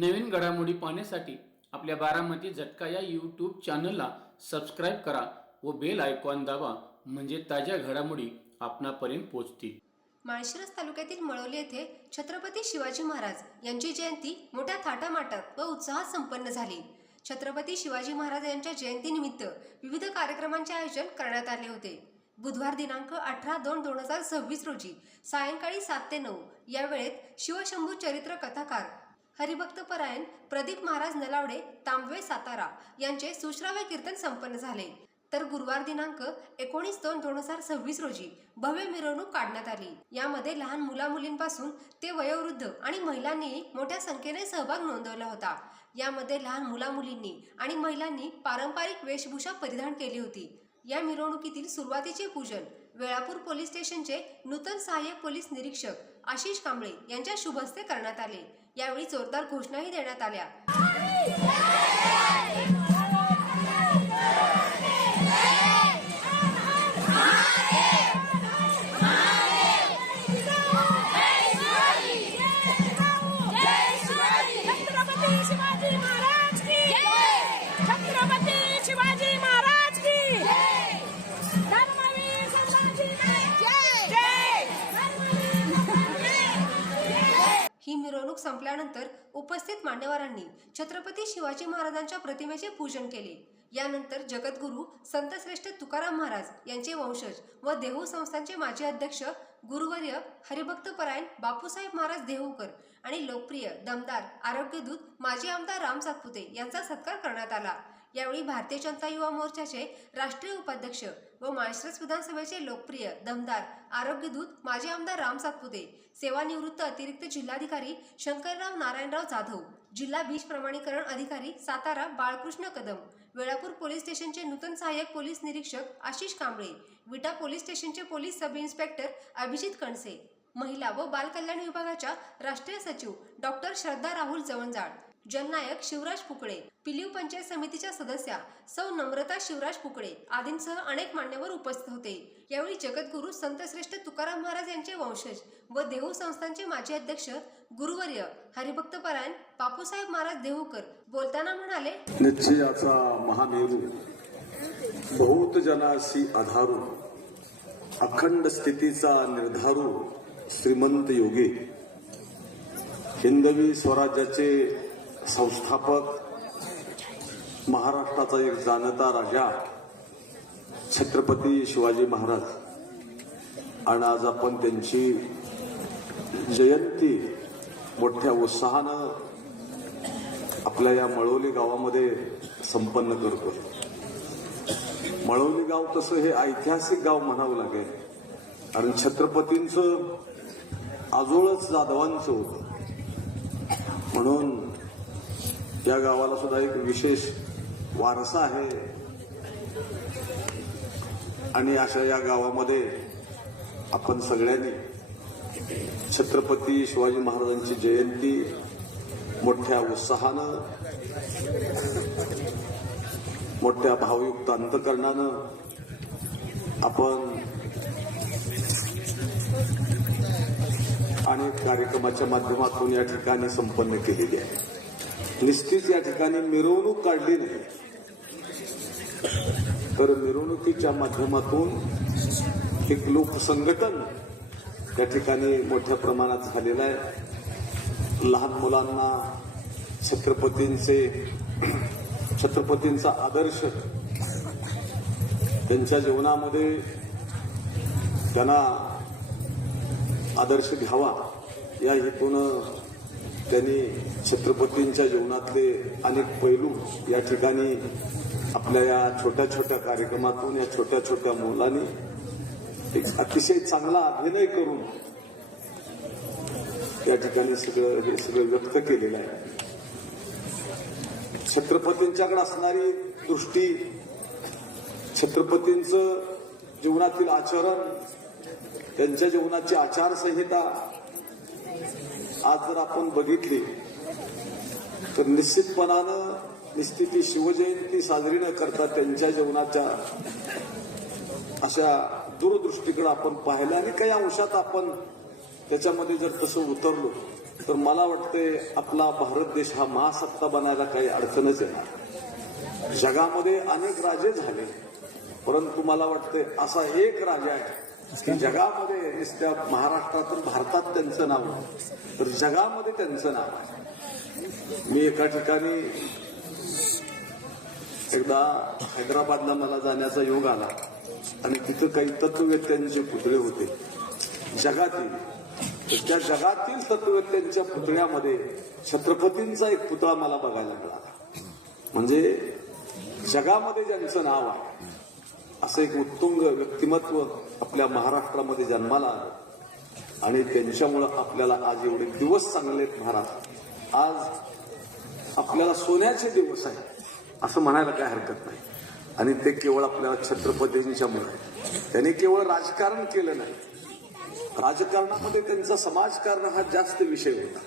नवीन घडामोडी पाहण्यासाठी आपल्या बारामती झटका या यूट्यूब चॅनलला सबस्क्राईब करा व बेल आयकॉन दाबा, म्हणजे ताज्या घडामोडी आपणापर्यंत पोहोचतील। माळशिरस तालुक्यातील मळवली येथे छत्रपती शिवाजी महाराज यांची जयंती मोठ्या थाटामाटात व उत्साहात संपन्न झाली। छत्रपती शिवाजी महाराज यांच्या जयंतीनिमित्त विविध कार्यक्रमांचे आयोजन करण्यात आले होते। बुधवार दिनांक 18/2/2026 रोजी सायंकाळी 7 ते 9 या वेळेत शिवशंभू चरित्र कथाकार हरिभक्तपरायण प्रदीप महाराज नलावडे तांबवे सातारा यांचे सुश्राव्य कीर्तन संपन्न झाले। तर गुरुवार दिनांक 19/2/2026 रोजी भव्य मिरवणूक काढण्यात आली। यामध्ये लहान मुलामुलींपासून ते वयोवृद्ध आणि महिलांनी मोठ्या संख्येने सहभाग नोंदवला होता। यामध्ये लहान मुलामुलींनी आणि महिलांनी पारंपरिक वेशभूषा परिधान केली होती। या मिरवणुकीतील सुरुवातीचे पूजन वेळापूर पोलीस स्टेशनचे नूतन सहाय्यक पोलीस निरीक्षक आशिष कांबळे यांच्या शुभ हस्ते करण्यात आले। यावेळी जोरदार घोषणाही देण्यात आल्या। ही मिरवणूक संपल्यानंतर उपस्थित मान्यवरांनी छत्रपती शिवाजी महाराजांच्या प्रतिमेचे पूजन केले। यानंतर जगद्गुरू संतश्रेष्ठ तुकाराम महाराज यांचे वंशज व देहू संस्थानचे माजी अध्यक्ष गुरुवर्य हरिभक्तपरायण बापूसाहेब महाराज देहूकर आणि लोकप्रिय दमदार आरोग्यदूत माजी आमदार राम सातपुते यांचा सत्कार करण्यात आला। यावेळी भारतीय जनता युवा मोर्चाचे राष्ट्रीय उपाध्यक्ष व माळशिरस विधानसभेचे लोकप्रिय दमदार आरोग्यदूत माजी आमदार राम सातपुते, सेवानिवृत्त अतिरिक्त जिल्हाधिकारी शंकरराव नारायणराव जाधव, जिल्हा बीज प्रमाणीकरण अधिकारी सातारा बाळकृष्ण कदम, वेळापूर पोलीस स्टेशनचे नूतन सहाय्यक पोलीस निरीक्षक आशिष कांबळे, विटा पोलीस स्टेशनचे पोलीस सब इन्स्पेक्टर अभिजित कणसे, महिला व बाल कल्याण विभागाच्या राष्ट्रीय सचिव डॉक्टर श्रद्धा राहुल जवंजाळ, जननायक शिवराज पुकळे, पिलीव पंचायत समितीच्या सदस्या सौ नम्रता शिवराज पुकळे आदींसह अनेक मान्यवर उपस्थित होते। यावेळी जगद्गुरू संतश्रेष्ठ तुकाराम महाराज यांचे वंशज व देहू संस्थानचे माजी अध्यक्ष गुरुवर्य हरिभक्तपरायण बापूसाहेब महाराज देहूकर बोलताना म्हणाले, निश्चयाचा महामेरू बहुत जनासी आधारू, अखंड स्थितीचा निर्धारू श्रीमंत योगी, हिंदवी स्वराज्याचे संस्थापक, महाराष्ट्राचा एक जाणता राजा छत्रपती शिवाजी महाराज, आणि आज आपण त्यांची जयंती मोठ्या उत्साहानं आपल्या या मळवली गावामध्ये संपन्न करतो। मळवली गाव तसं हे ऐतिहासिक गाव म्हणावं लागेल, कारण छत्रपतींचं आजोळच जाधवांचं होतं, म्हणून या गावाला सुद्धा एक विशेष वारसा आहे। आणि अशा या गावामध्ये आपण सगळ्यांनी छत्रपती शिवाजी महाराजांची जयंती मोठ्या उत्साहानं, मोठ्या भावयुक्त अंतकरणानं आपण अनेक कार्यक्रमाच्या माध्यमातून या ठिकाणी संपन्न केलेली आहे। निश्चित या ठिकाणी मिरवणूक काढली नाही, तर मिरवणुकीच्या माध्यमातून एक लोकसंघटन या ठिकाणी मोठ्या प्रमाणात झालेलं आहे। लहान मुलांना छत्रपतींचा आदर्श त्यांच्या जीवनामध्ये त्यांना आदर्श घ्यावा या हेतूनं त्यांनी छत्रपतींच्या जीवनातले अनेक पैलू या ठिकाणी आपल्या या छोट्या छोट्या कार्यक्रमातून या छोट्या छोट्या मुलांनी एक अतिशय चांगला अभिनय करून या ठिकाणी हे सगळं व्यक्त केलेलं आहे। छत्रपतींच्याकडे असणारी दृष्टी, छत्रपतींचं जीवनातील आचरण, त्यांच्या जीवनाची आचारसंहिता आज जर आपण बघितली तर निश्चितपणानं ती शिवजयंती साजरी न करता त्यांच्या जीवनाच्या अशा दूरदृष्टीकडे आपण पाहिलं आणि काही अंशात आपण त्याच्यामध्ये जर तसं उतरलो तर मला वाटते आपला भारत देश हा महासत्ता बनायला काही अडचणच येणार. जगामध्ये अनेक राजे झाले, परंतु मला वाटते असा एक राजा आहे की जगामध्ये नुसत्या महाराष्ट्रातून भारतात त्यांचं नाव आहे, तर जगामध्ये त्यांचं नाव आहे. मी एका ठिकाणी एकदा हैदराबादला मला जाण्याचा योग आला आणि तिथं काही तत्ववेत्यांचे पुतळे होते जगातील. तर त्या जगातील तत्ववेत्यांच्या पुतळ्यामध्ये छत्रपतींचा एक पुतळा मला बघायला मिळाला. म्हणजे जगामध्ये ज्यांचं नाव आहे असं एक उत्तुंग व्यक्तिमत्व आपल्या महाराष्ट्रामध्ये जन्माला आलं आणि त्यांच्यामुळं आपल्याला आज एवढे दिवस चांगले आहेत. महाराज आज आपल्याला सोन्याचे दिवस आहेत असं म्हणायला काय हरकत नाही. आणि ते केवळ आपल्याला छत्रपतींच्यामुळे आहे. त्यांनी केवळ राजकारण केलं नाही, राजकारणामध्ये त्यांचा समाजकारण हा जास्त विषय होता.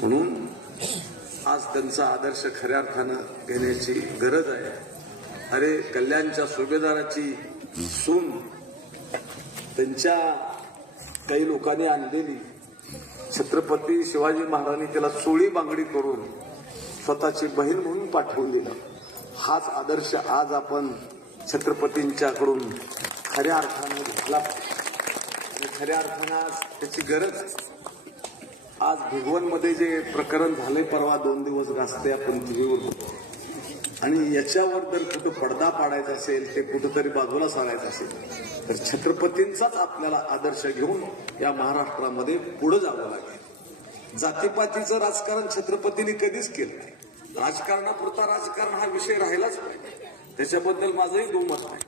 म्हणून आज त्यांचा आदर्श खऱ्या अर्थानं घेण्याची गरज आहे. अरे कल्याणच्या सुभेदाराची सून त्यांच्या काही लोकांनी आणलेली, छत्रपती शिवाजी महाराजांनी त्याला चोळी बांगडी करून स्वतःची बहीण म्हणून पाठवलेला हाच आदर्श आज आपण छत्रपतींच्याकडून खऱ्या अर्थानं घेतला आणि खऱ्या अर्थानं आज त्याची गरज आहे. आज भिगवणमध्ये जे प्रकरण झाले परवा 2 दिवस गाजते आपण टीव्हीवर होतो आणि याच्यावर जर कुठं पडदा पाडायचा असेल, ते कुठंतरी बाजूला सारायचं असेल तर छत्रपतींचाच आपल्याला आदर्श घेऊन या महाराष्ट्रामध्ये पुढे जावं लागेल. जातीपातीचं राजकारण छत्रपतींनी कधीच केलं नाही. राजकारणापुरता राजकारण हा विषय राहिलाच पाहिजे, त्याच्याबद्दल माझंही दुमत नाही.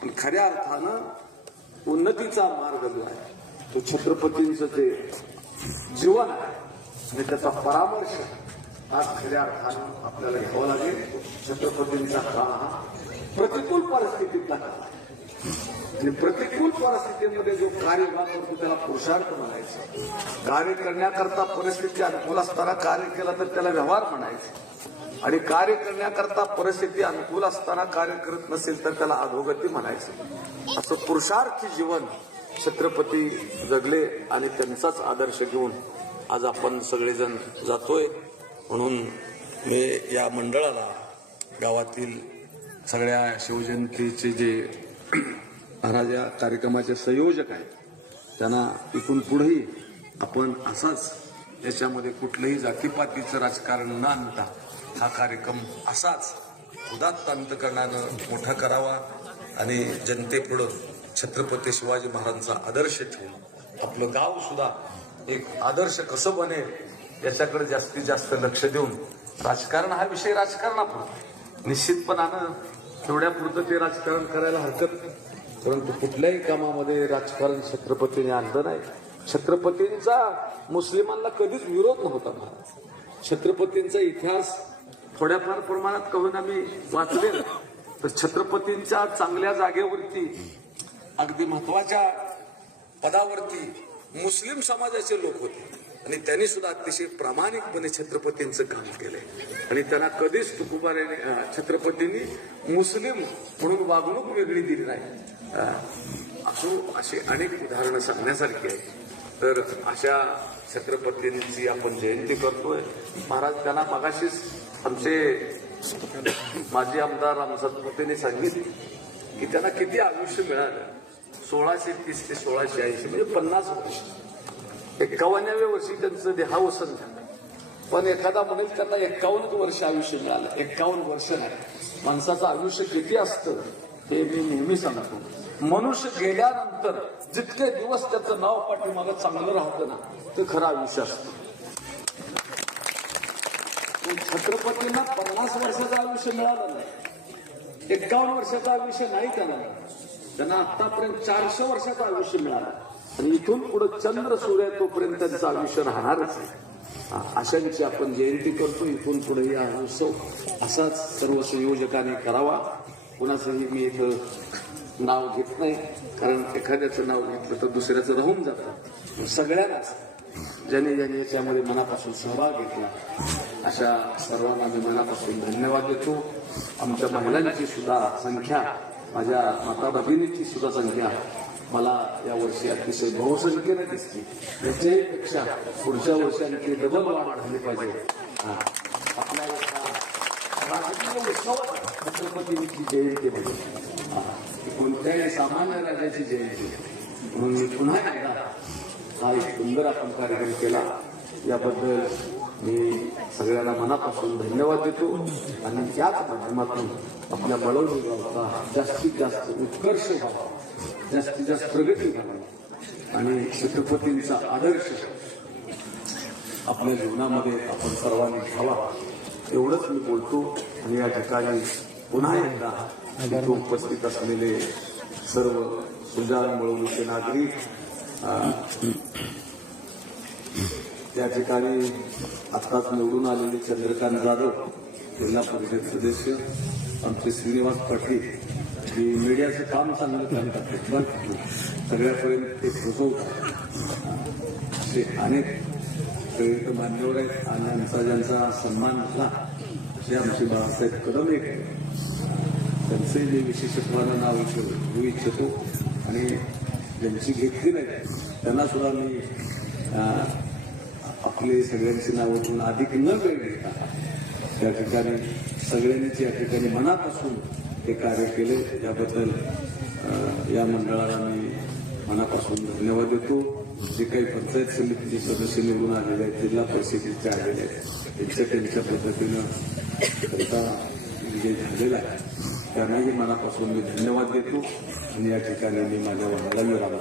पण खऱ्या अर्थानं उन्नतीचा मार्ग जो आहे तो छत्रपतींचं ते जीवन आहे आणि त्याचा परामर्श आज खऱ्या अर्थानं आपल्याला घ्यावं लागेल. छत्रपतींचा काळ हा प्रतिकूल परिस्थितीतला काळ आहे आणि प्रतिकूल परिस्थितीमध्ये जो कार्यभाग करतो त्याला पुरुषार्थ म्हणायचं. कार्य करण्याकरता परिस्थिती अनुकूल असताना कार्य केलं तर त्याला व्यवहार म्हणायचं आणि कार्य करण्याकरता परिस्थिती अनुकूल असताना कार्य करत नसेल तर त्याला अधोगती म्हणायचं. असं पुरुषार्थी जीवन छत्रपती जगले आणि त्यांचाच आदर्श घेऊन आज आपण सगळेजण जातोय. म्हणून मी या मंडळाला, गावातील सगळ्या शिवजयंतीचे जे महाराज या कार्यक्रमाचे संयोजक आहेत त्यांना इथून पुढेही आपण असाच याच्यामध्ये कुठलंही जातीपातीचं राजकारण न आणता हा कार्यक्रम असाच उदात्त अंतकरणानं मोठा करावा आणि जनतेपुढं छत्रपती शिवाजी महाराजांचा आदर्श ठेवून आपलं गाव सुद्धा एक आदर्श कसं बनेल याच्याकडे जास्तीत जास्त लक्ष देऊन राजकारण हा विषय राजकारणापुरता निश्चितपणानं तेवढ्यापुरतं ते राजकारण करायला हरकत नाही, परंतु कुठल्याही कामामध्ये राजकारण छत्रपतीने आणलं नाही. छत्रपतींचा मुस्लिमांना कधीच विरोध नव्हता. महाराज छत्रपतींचा इतिहास थोड्याफार प्रमाणात कहून आम्ही वाचलेला, तर छत्रपतींच्या चांगल्या जागेवरती अगदी महत्वाच्या पदावरती मुस्लिम समाजाचे लोक होते आणि त्यांनी सुद्धा अतिशय प्रामाणिकपणे छत्रपतींचं काम केलंय आणि त्यांना कधीच तुकोबाने छत्रपतींनी मुस्लिम म्हणून वागणूक वेगळी दिली नाही. अशी अनेक उदाहरणं सांगण्यासारखी आहेत. तर अशा छत्रपतींची आपण जयंती करतोय. महाराज त्यांना मगाशीच आमचे माजी आमदार रामसातपुतेंनी सांगितले की त्यांना किती आयुष्य मिळालं, 1630 ते 1680 म्हणजे 50 वर्ष. 51व्या वर्षी त्यांचं देहावसन झालं. पण एखादा म्हणेल त्यांना 51 वर्ष आयुष्य मिळालं. 51 वर्ष नाही, माणसाचं आयुष्य किती असतं हे मी नेहमी सांगतो. मनुष्य गेल्यानंतर जितके दिवस त्याचं नाव पाठीमागं चांगलं राहतं ना ते खरं आयुष्य असतं. छत्रपतींना 50 वर्षाचं आयुष्य मिळालं नाही, 51 वर्षाचं आयुष्य नाही त्यांना आतापर्यंत 400 वर्षाचं आयुष्य मिळालं आणि इथून पुढे चंद्र सूर्य तोपर्यंत त्यांचं आयुष्य राहणारच आहे. अशांची आपण जयंती करतो. इथून पुढे हा उत्सव असाच सर्व संयोजकांनी करावा. कुणाचंही मी इथं नाव घेत नाही, कारण एखाद्याचं नाव घेतलं तर दुसऱ्याचं राहून जातं. सगळ्यांनाच ज्यांनी याच्यामध्ये मनापासून सहभाग घेतला अशा सर्वांना मी मनापासून धन्यवाद देतो. आमच्या महिलांची सुद्धा संख्या, माझ्या माता भगिनीची सुद्धा संख्या मला या वर्षी अतिशय बहुसंख्येनं दिसली. त्याच्यापेक्षा पुढच्या वर्षी आणखी डबल वाढ झाली पाहिजे. आपल्या राजकीय उत्सवात छत्रपतींची जयंती म्हणजे कोणत्याही सामान्य राजाची जयंती म्हणून मी पुन्हा एकदा हा एक सुंदर आपण कार्यक्रम केला. याबद्दल मी सगळ्यांना मनापासून धन्यवाद देतो आणि याच माध्यमातून आपल्या बळवणी गावचा जास्तीत जास्त उत्कर्ष व्हावा, जास्तीत जास्त प्रगती व्हावी आणि छत्रपतींचा आदर्श आपल्या जीवनामध्ये आपण सर्वांनी घ्यावा एवढंच मी बोलतो. आणि या ठिकाणी पुन्हा एकदा इथे उपस्थित असलेले सर्व सुजाण मळवणूकचे नागरिक, त्या ठिकाणी आत्ताच निवडून आलेले चंद्रकांत जाधव जिल्हा परिषद सदस्य, आमचे श्रीनिवास पाटील ही मीडियाचं काम चांगलं करतात, पण सगळ्यापर्यंत ते पोहोचवतात. असे अनेक सगळे मान्यवर आहेत आणि आमचा ज्यांचा सन्मान झाला ते आमचे बाळासाहेब कदम एक त्यांचे जे विशेषत्वानं नाव घेऊ इच्छितो आणि ज्यांची घेतली नाही त्यांना सुद्धा मी आपले सगळ्यांची नावं घेऊन अधिक न वेळ घेता त्या ठिकाणी सगळ्यांनीच या ठिकाणी मनापासून हे कार्य केले. याबद्दल या मंडळाला मी मनापासून धन्यवाद देतो. जे काही पंचायत समितीचे सदस्य निवडून आलेले आहेत, जिल्हा परिषदेचे आलेले आहेत, त्यांच्या पद्धतीनं त्यांचा विजय झालेला आहे. त्यांनाही मनापासून मी धन्यवाद देतो आणि या ठिकाणी मी माझ्या वडिलांना मिळाला.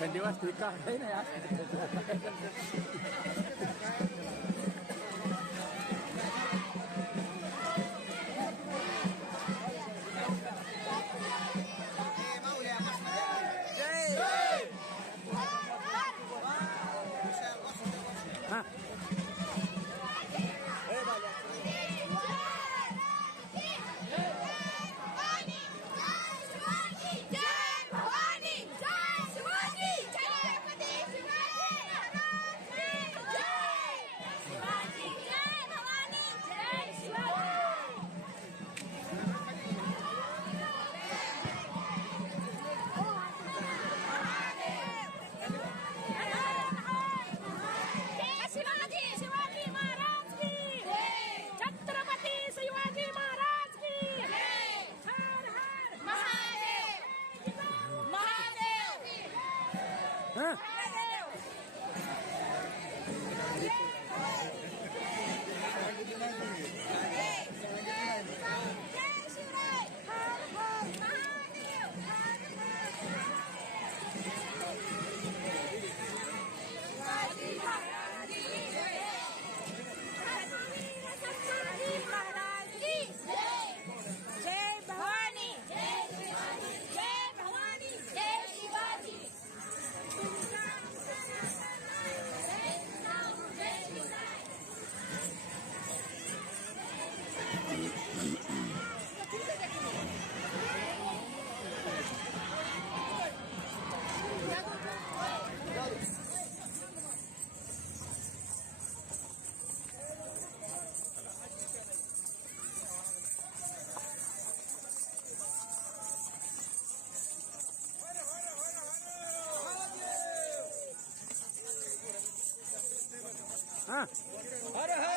थंडी वाजते का आहे ना यार. हर हर